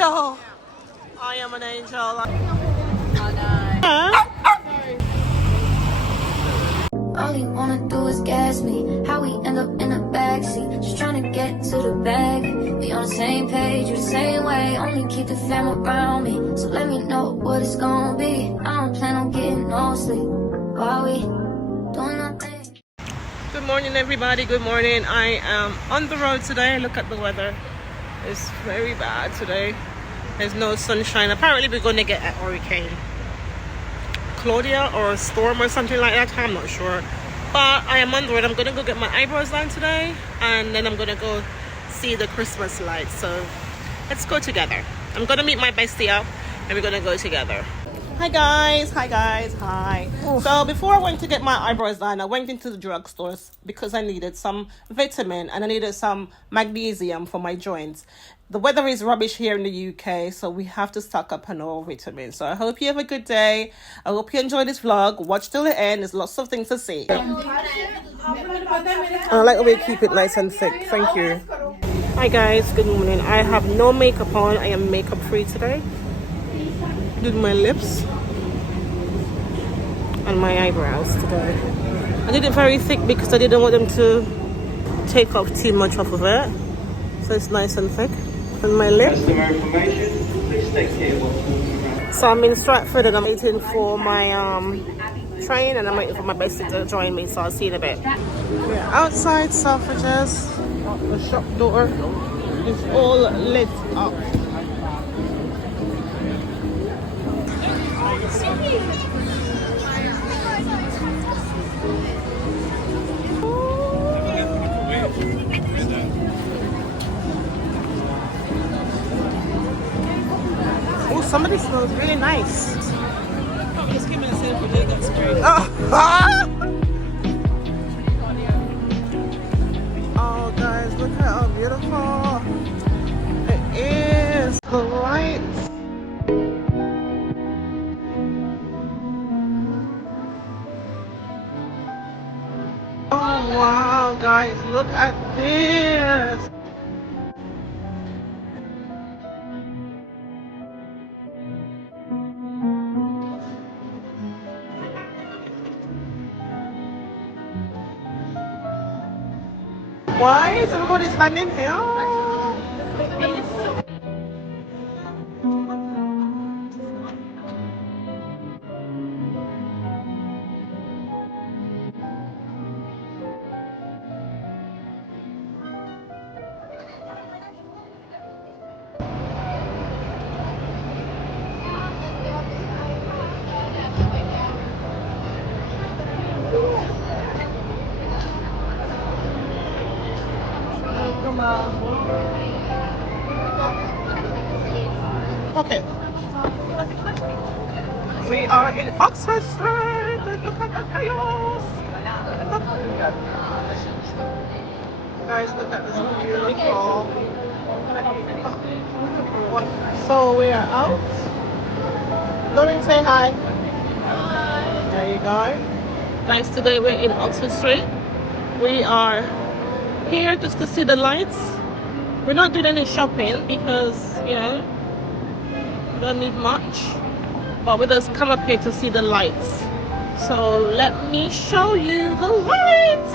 angel. I am an angel. Oh no. All you wanna do is gas me. How we end up in the backseat, just trying to get to the bag. We on the same page, you the same way. Only keep the fam around me, so let me know what it's gonna be. I don't plan on getting no sleep while we doing nothing. Good morning, everybody. Good morning. I am on the road today. Look at the weather. It's very bad today. There's no sunshine. Apparently, we're going to get a hurricane, Claudia, or a storm or something like that. I'm not sure. But I am on the road. I'm going to go get my eyebrows done today, and then I'm going to go see the Christmas lights. So let's go together. I'm going to meet my bestie up, and we're going to go together. Hi guys, hi. So before I went to get my eyebrows done, I went into the drugstores because I needed some vitamin and I needed some magnesium for my joints. The weather is rubbish here in the UK, so we have to stock up on all vitamins. So I hope you have a good day. I hope you enjoy this vlog. Watch till the end. There's lots of things to see. I like the way you keep it nice and thick. Thank you. Hi guys, good morning. I have no makeup on. I am makeup free today. Did my lips and my eyebrows today. I did it very thick because I didn't want them to take off too much off of it. So it's nice and thick. And my lip. So I'm in Stratford and I'm waiting for my train and I'm waiting for my bestie to join me. So I'll see you in a bit. We're outside Selfridges. The shop door is all lit up. Oh, somebody smells really nice. Oh, guys, look at how beautiful it is. The lights. Oh wow, guys, look at this. Why is everybody standing here? Okay. We are in Oxford Circus. Look at the chaos. Guys, look at this beautiful. So we are out. Lauren, say hi. Hi. There you go. Guys, today we're in Oxford Street. We are here just to see the lights. We're not doing any shopping because, you know, we don't need much. But we just come up here to see the lights. So let me show you the lights.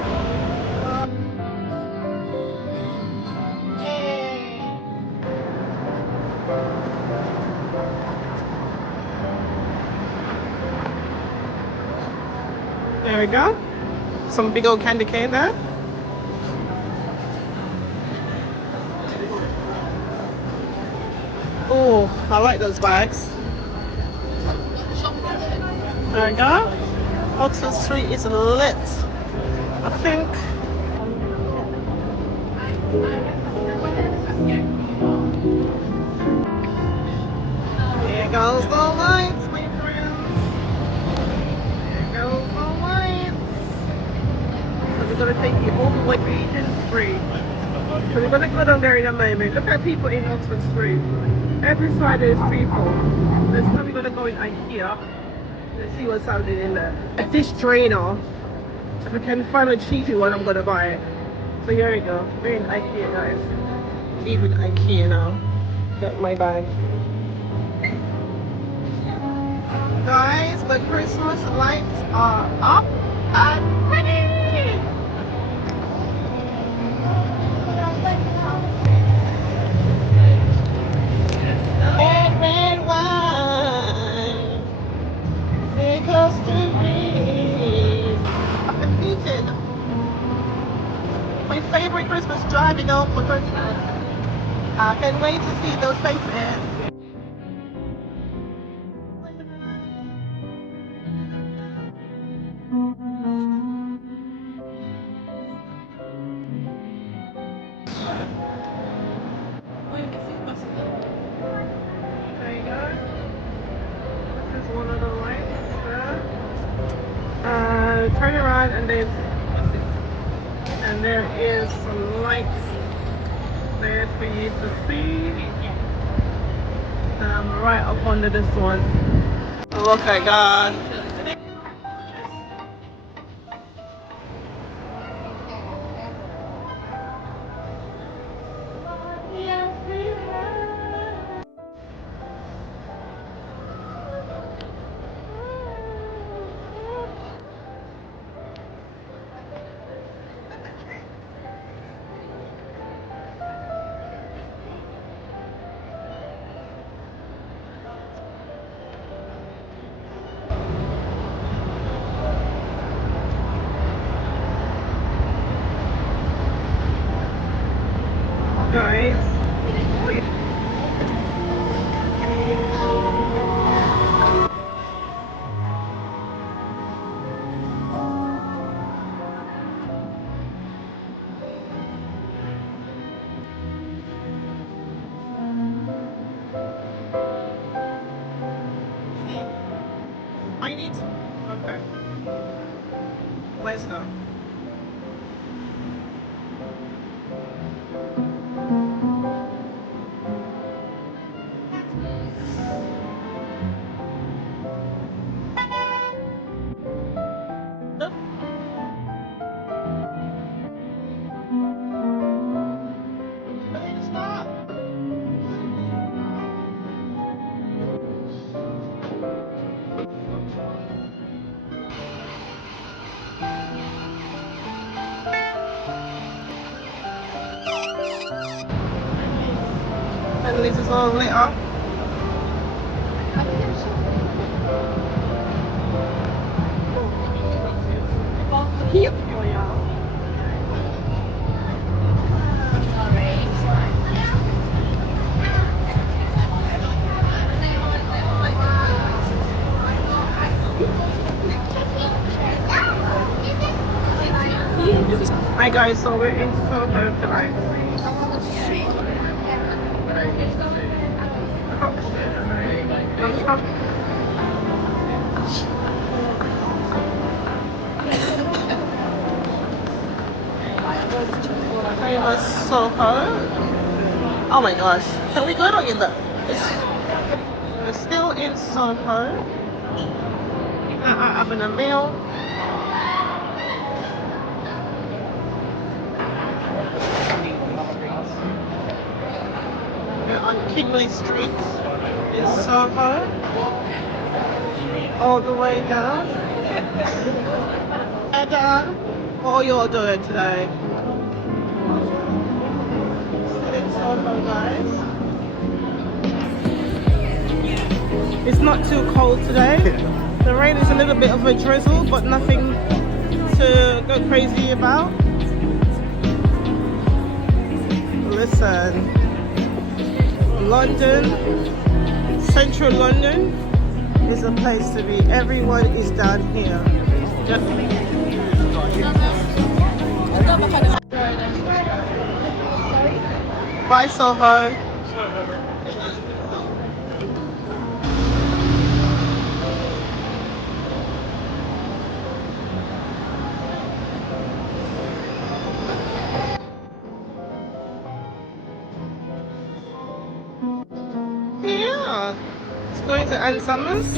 There we go. Some big old candy cane there. Oh, I like those bags. There we go. Oxford Street is lit. I think. Here goes the lights, my friends. Here goes the lights. So we're gonna take you all the way to Regent Street. So we're gonna go down there in a moment. Look at people in Oxford Street. Every side there's people. That's why we're gonna go in IKEA. Let's see what's happening in there. This trainer. If I can find a cheapy one, I'm gonna buy it. So here we go. We're in IKEA, guys. Even IKEA now. Got my bag. Guys, the Christmas lights are up and ready! Red, red wine, because to me, I've been eating my favorite Christmas driving out for Christmas. I can't wait to see those faces. There you go. This is one of the lights there. Turn around and there is some lights there for you to see. Right up under this one. Look at God. Guys. I need to. Okay. Let's go. Stop. And this is all lit up. Hi guys, so we're in Soho tonight. Famous Soho. Oh my gosh, can we go to in the? We're still in Soho. Having a meal. We're on Kingley Street in Soho. All the way down. And what are you all doing today? Still in Soho, guys. It's not too cold today. The rain is a little bit of a drizzle, but nothing to go crazy about. Listen, London, central London is a place to be. Everyone is down here. Bye Soho. Yeah, it's going to Ann Summers.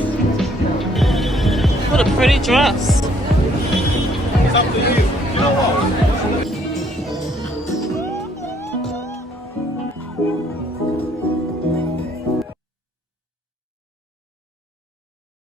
What a pretty dress. It's up to you. You know what?